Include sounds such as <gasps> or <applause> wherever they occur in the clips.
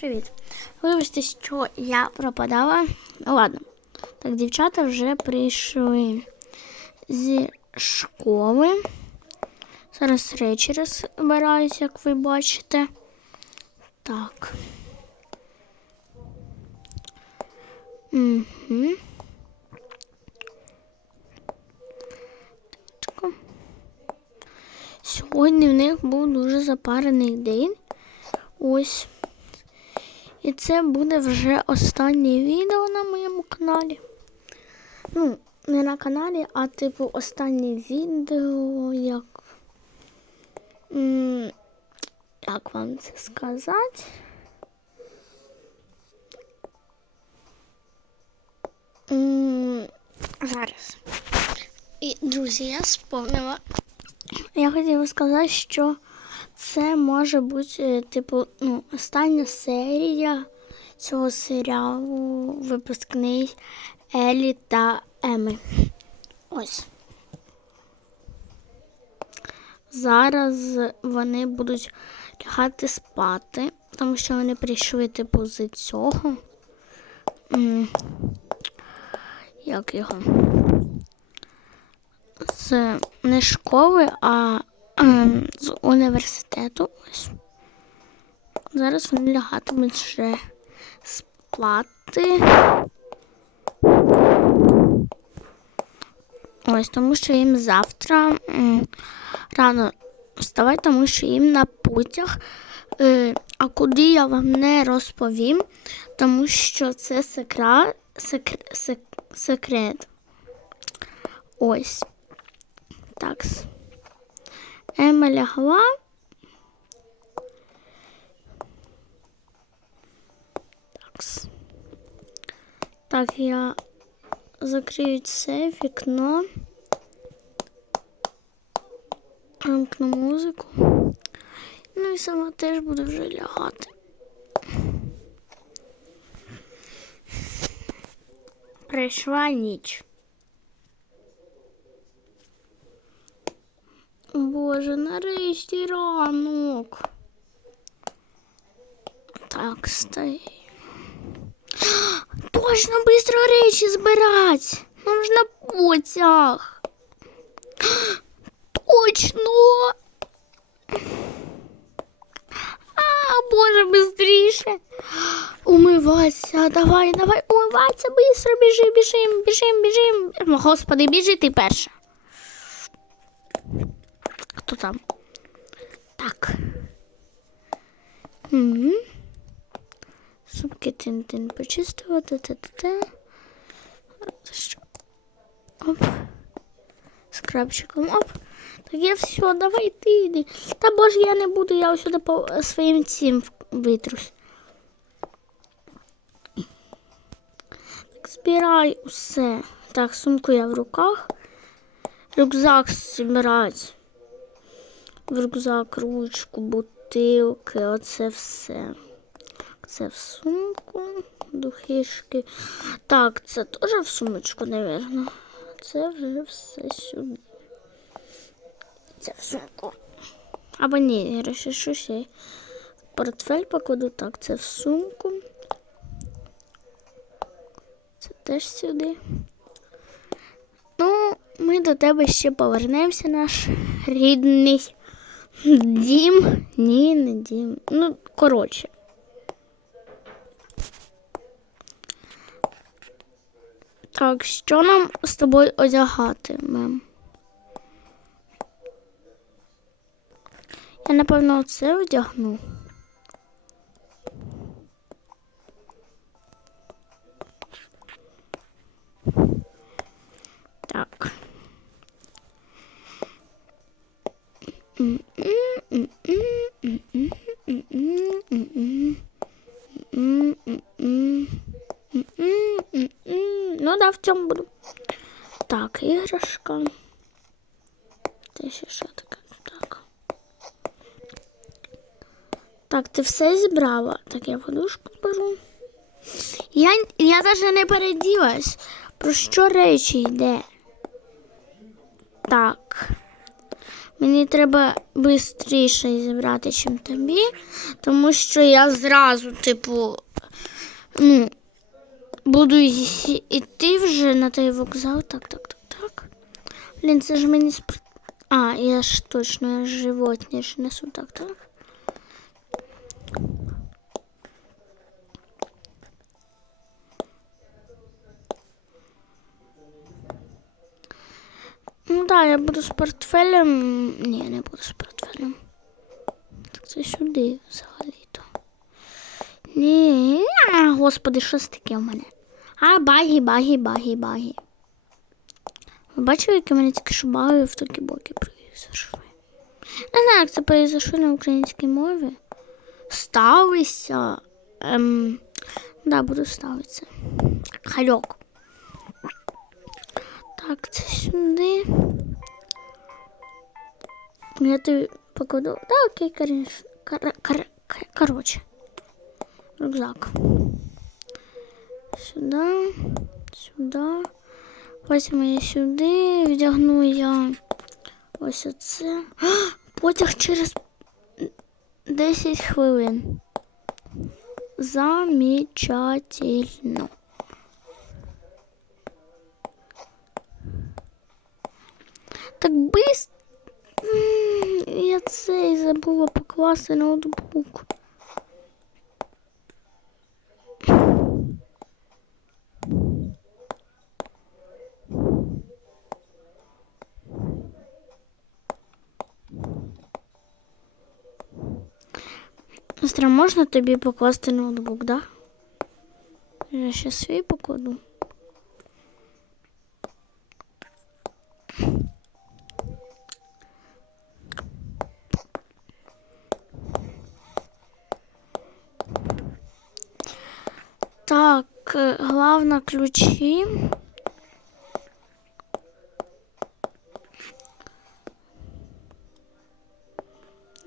привіт. Вибачте, що я пропадала. Ну ладно. Так, дівчата вже прийшли зі школи. Зараз речі розбирають, як ви бачите. Так. Угу. Сьогодні в них був дуже запарений день. Ось. І це буде вже останнє відео на моєму каналі. Ну, не на каналі, а типу останнє відео, як. Як вам це сказати? Зараз. І, друзі, я спомнила. Я хотіла сказати, що це може бути, е, типу, ну, остання серія цього серіалу випускний Елі та Еми. Ось. Зараз вони будуть лягати спати, тому що вони прийшли, типу, з цього. Як його? З не школи, а з університету. Ось. Зараз вони лягатимуть вже спати. Ось, тому що їм завтра рано вставати, тому що їм на путях. Е, а куди я вам не розповім, тому що це секра, секр, сек, секрет. Ось. Так. Ема лягла. Такс. Так, я закрию це вікно. Вимкну музику. Ну і сама теж буду вже лягати. Прийшла ніч. Боже, нарешті ранок. Так, стай. <gasps> Точно быстро речі збирать. Нам ж на потяг. <gasps> Точно. <gasps> А, боже, быстріше. Умивайся, давай, давай, умивайся, быстро, біжи, біжим, біжим, біжим. Господи, біжи ти перша. Хто там? Так. Угу. Сумки тин-тин почистила. Оп. Скрабчиком. Оп. Так я все, давай ти йди. Та боже, я не буду, я сюди по своїм цим витрусь. Так, збирай усе. Так, сумку я в руках. Рюкзак збирать. Рюкзак, ручку, бутилки, оце все. Це в сумку, духишки. Так, це теж в сумочку, напевно. Це вже все сюди. Це в сумку. Або ні, я решив щось. Я портфель покладу. Так, це в сумку. Це теж сюди. Ну, ми до тебе ще повернемося, наш рідний дім. Ні, не дім. Ну, коротше. Так, що нам з тобою одягати, мем? Я, напевно, оце одягну. Ну да, в цьому буду. Так, іграшка. Це ще що таке? Так. Так, ти все зібрала? Так, я подушку беру. Я, я навіть не переділась. Про що речі йде? Так. Мені треба швидше зібрати, ніж тобі, тому що я зразу, типу, ну, буду йти вже на той вокзал. Так, так, так, так. Блін, це ж мені спр... А, я ж точно я ж животні ж несу, так, так. Так, я буду з портфелем. Ні, не буду з портфелем. Так це сюди взагалі-то. Ні, а, господи, що це таке в мене? А, багі, багі, багі, багі. Ви бачили, які мене тільки що баги в такі боки произошли? Не знаю, як це произошло на українській мові. Ставися. Ем, да, буду ставитися. Хальок. Так, це сюди. Я тобі покладу. Да, окей, коріш. Кор, кор, кор, короче. Рюкзак. Сюди. Сюди. Потім я сюди. Вдягну я ось оце. А, Потяг через 10 хвилин. Замечательно. Так быстро. Я цей забула покласти ноутбук. Сестра, можна тобі покласти ноутбук, да? Я ще свій покладу. Так, е, главное ключі.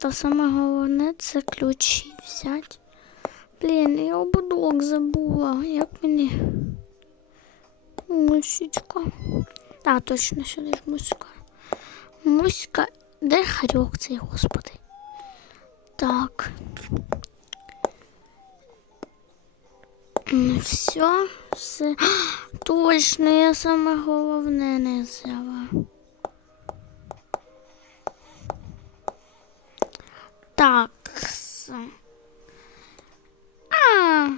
Та саме головне це ключі взяти. Блін, я ободок забула. Як мені? Мусічка. А, точно, сюди ж муська. Муська. Де харьок цей, господи? Так. Все, все. <gasps> Точно, я саме головне не взяла. Так. А.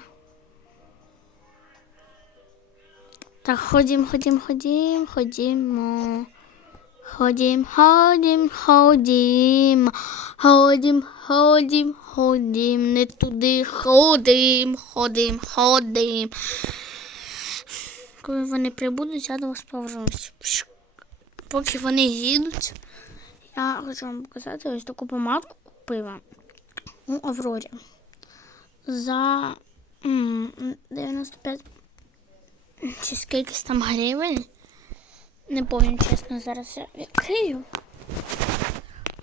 Так, ходім, ходім, ходім, ходімо. Ходім, ходім, ходім. Ходім, ходім, ходім. Не туди ходім, ходім, ходім. Коли вони прибудуть, я до вас повернусь. Поки вони їдуть, я хочу вам показати ось таку помадку купила у Аврорі за 95 чи скількись там гривень. Не пам'ятаю, чесно, зараз я відкрию.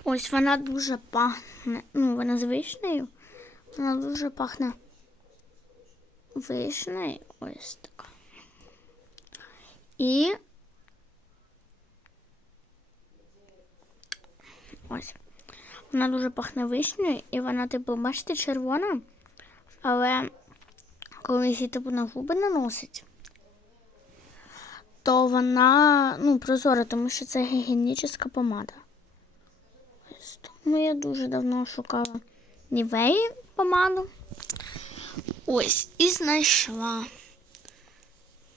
Ось вона дуже пахне. Ну, вона з вишнею. Вона дуже пахне вишнею. Ось така. І ось. Вона дуже пахне вишнею, і вона, типу, бачите, червона. Але коли її типу на губи наносить, то вона ну, прозора, тому що це гігієнічна помада. Тому я дуже давно шукала Нівеї помаду. Ось, і знайшла.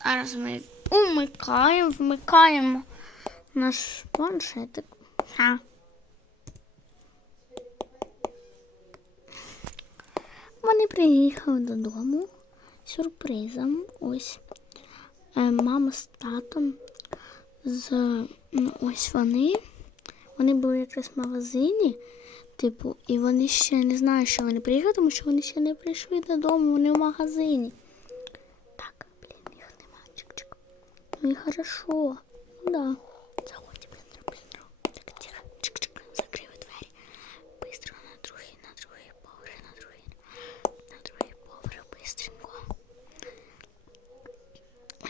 Зараз ми умикаємо, вмикаємо наш планшетик. А. Вони приїхали додому сюрпризом. Ось мама з татом. З ну, ось вони. Вони були якраз в магазині, типу, і вони ще не знають, що вони приїхали, тому що вони ще не прийшли додому, вони в магазині. Так, блін, їх нема. Чик-чик. Ну і хорошо. Ну да.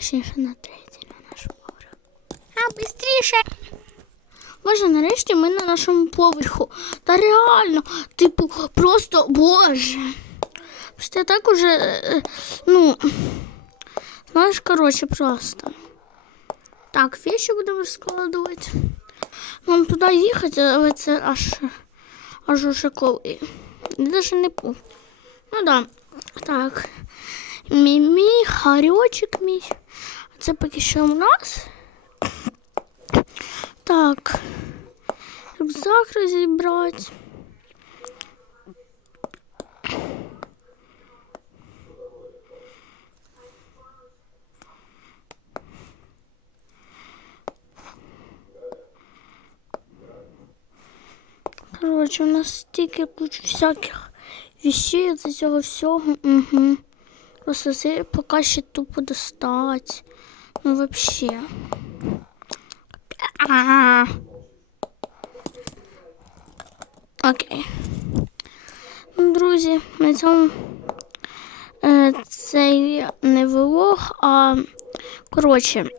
Точніше на третій, на наш поверх. А, быстріше! Боже, нарешті ми на нашому поверху. Та реально, типу, просто боже. Просто я так уже, е, ну, знаєш, коротше, просто. Так, вещи будемо розкладувати. Нам туди їхати, але це аж, аж уже коли. Я даже не пу. Ну да. Так. Мімі, харьочок мій. Це поки що у нас. Так. Рюкзак розібрати. Коротше, у нас стільки куча всяких вещей з цього всього. Угу. Просто поки ще тупо достати. Ну, вообще. Окей. Ну, друзі, на цьому е, цей не влог, а коротше,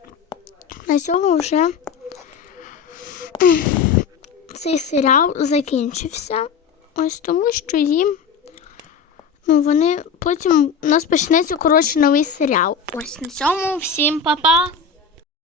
на цьому вже цей серіал закінчився. Ось тому, що їм. Ну, вони потім у нас почнеться коротше новий серіал. Ось на цьому всім па-па.